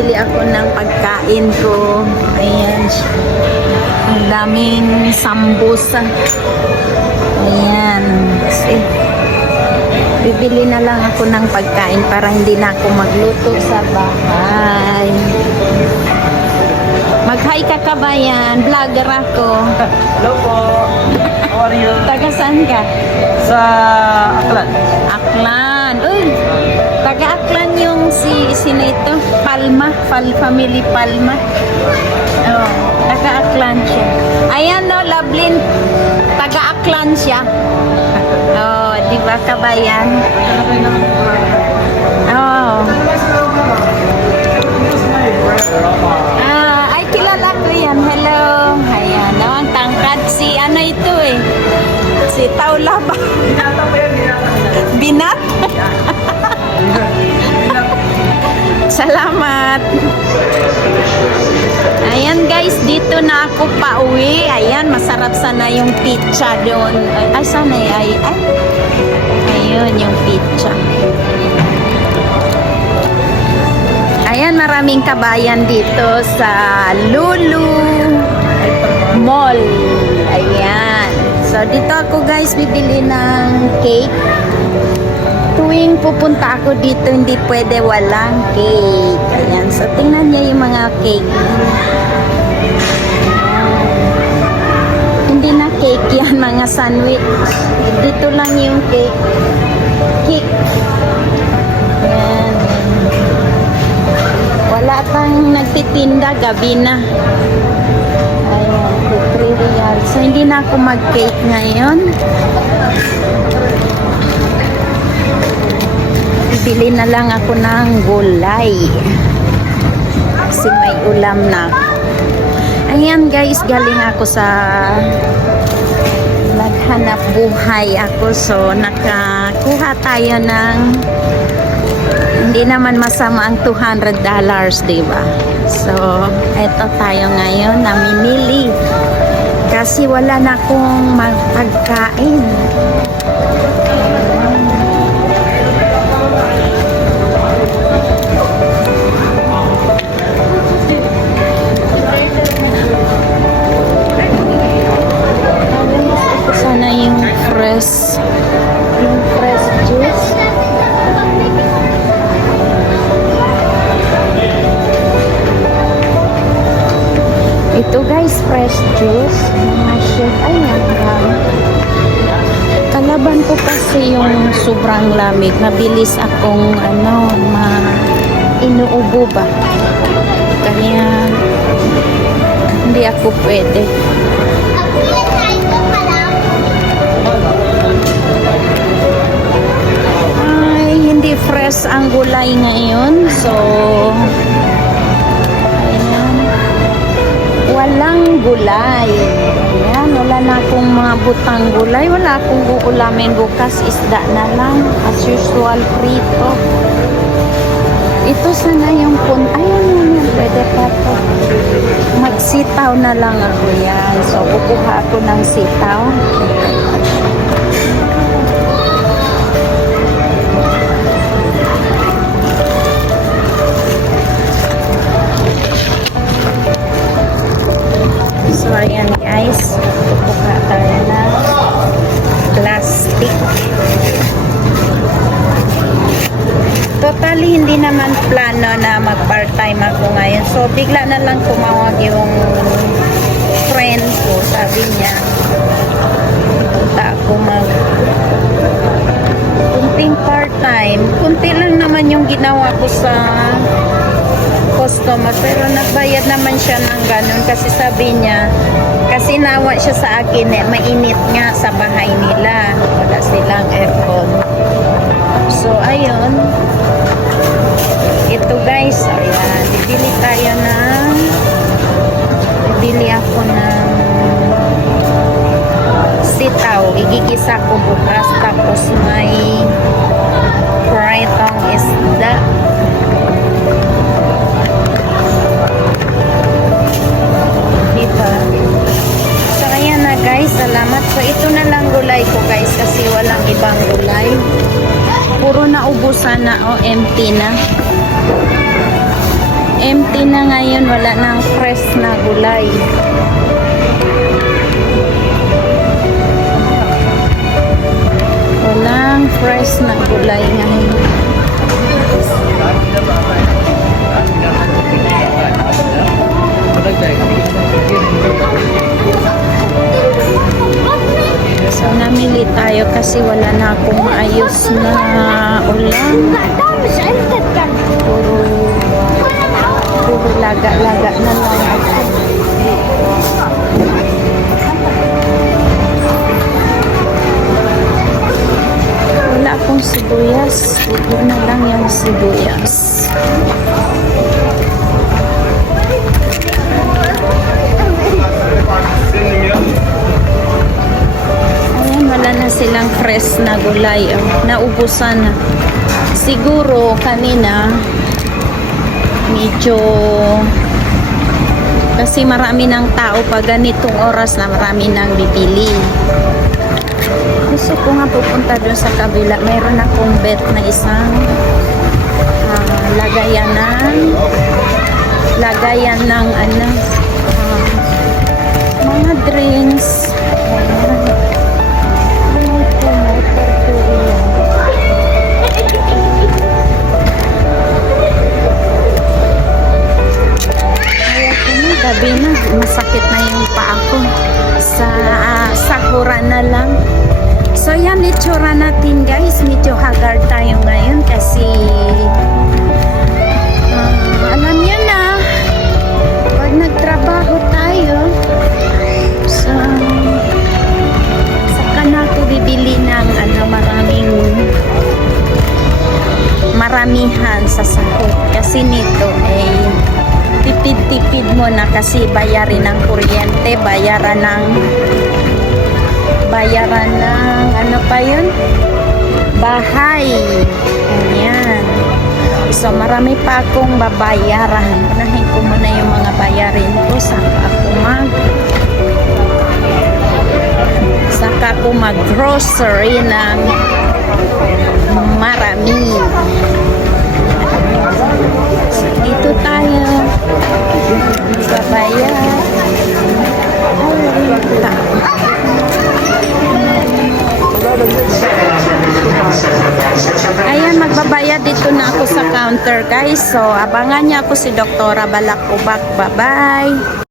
bibili ako ng pagkain ko. Ayan. Ang daming sambusa. Ayan. Kasi, bibili na lang ako ng pagkain para hindi na ako magluto sa bahay. Mag-hi ka kabayan. Vlogger ako. Hello po. How are you? Taga saan ka? Sa Aklan. Aklan. Uy, taga Aklan yung si sino ito? Palma, Pal family Palma. Oh, taga Aklan siya. Ayan no, Lablin. Taga Aklan siya. Oh, di ba kabayan? Oh. Ah, ay kilala ko yan. Hello. Ayan, no, ang tangkad si ano ito eh. Si Taulaba. Binata po yan, binata. Binat? Salamat. Ayan guys, dito na ako pauwi. Ayan, masarap sana yung pizza doon. Ay, sana ay, ay, ay. Ayun, yung pizza. Ayan, maraming kabayan dito sa Lulu Mall. Ayan. So, dito ako guys bibili ng cake. Tuwing pupunta ako dito, hindi pwede walang cake. Ayan. So, tingnan niya yung mga cake. Hindi na cake yan, mga sandwich. Dito lang yung cake. Cake. Ayan. Wala pang nagtitinda, gabi na. Ayan, 3 real. So, hindi na ako mag-cake ngayon. Bili na lang ako ng gulay. Kasi may ulam na. Ayan guys, galing ako sa naghanap buhay ako. So, nakakuha tayo ng hindi naman masama ang 200 dollars, ba? So, eto tayo ngayon namimili. Kasi wala na akong magpagkain. Fresh juice. Mga chef. Ay, yan. Kalaban ko kasi yung sobrang lamig. Mabilis akong ano, ma inuubo ba. Kaya hindi ako pwede. Ay, hindi fresh ang gulay ngayon. Gulay. Ayan, wala na akong mga butang gulay. Wala akong uulamin bukas. Isda na lang. As usual, prito. Ito sana yung pun... Ayan, yan, yan. Pwede pa to. Magsitaw na lang ako yan. So, kukuha ako ng sitaw. Guys. Kukuha tayo ng plastic. Totally, hindi naman plano na mag-part-time ako ngayon. So, bigla na lang tumawag yung friend ko. Sabi niya, punta ako mag kunting part-time. Kunti lang naman yung ginawa ko sa customer pero nagbayad naman siya ng ganun kasi sabi niya kasi nawa siya sa akin eh, mainit nga sa bahay nila. Wala silang aircon. So ayun. Ito guys. Ayan bibili tayo ng bibili ako ng sitaw. Igigisa ko bukas tapos may gulay. Puro na ubusan na o empty na. Empty na ngayon, wala nang fresh na gulay. Walang fresh na gulay So, namili tayo kasi wala na akong maayos na ulam. Puro, puro laga-laga na lang ako. Wala akong sibuyas. Ito na lang yung sibuyas. Fresh na gulay. Oh. Naubusan na. Siguro kanina medyo kasi marami ng tao pag ganitong oras na marami nang bibili. Gusto ko nga pupunta doon sa kabila. Mayroon akong bet na isang ah, lagayan ng lagayan ng ano So yan, itsura natin guys. Medyo haggard tayo ngayon kasi ah, alam niyo na, pag nagtrabaho tayo, so saka na ako bibili ng ano, maraming maramihan sa sahod. Kasi nito ay tipid-tipid mo na kasi bayarin ng kuryente, bayaran ng bayaran ng ano pa yun? Bahay. Ayan. So marami pa akong babayaran. Unahin ko muna yung mga bayarin ko. Saka ako mag saka ako mag-grocery ng marami. Dito tayo. Babayad. Guys. So, abangan niyo ako si Doktora Balakubak. Bye-bye.